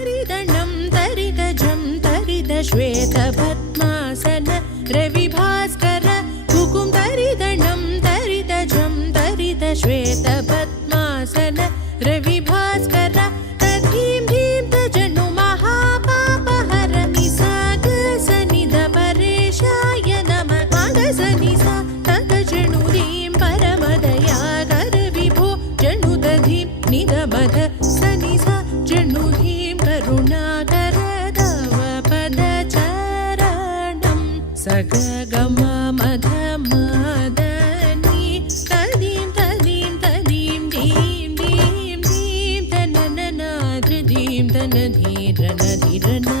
तरिदणं तरिदजं तरिदश्वेतपद्मासन रविभास्कर कुकुं तरिदणं तरिदजं तरिदश्वेतपद्मासन रविभास्कर तद्धीं धीं तजनु महापापहर निसाग सनिध परेशाय नमः मागसनिसा तदजनु धीं परमदयाकर विभो जनुदधीं निदमध सनिसा जनुधीं करुणाकर तव पदचरणं सगगममधमदनि तदीं तदीं तदीं दीं दीं दीं तनननादृदीं तनधीरनधिरना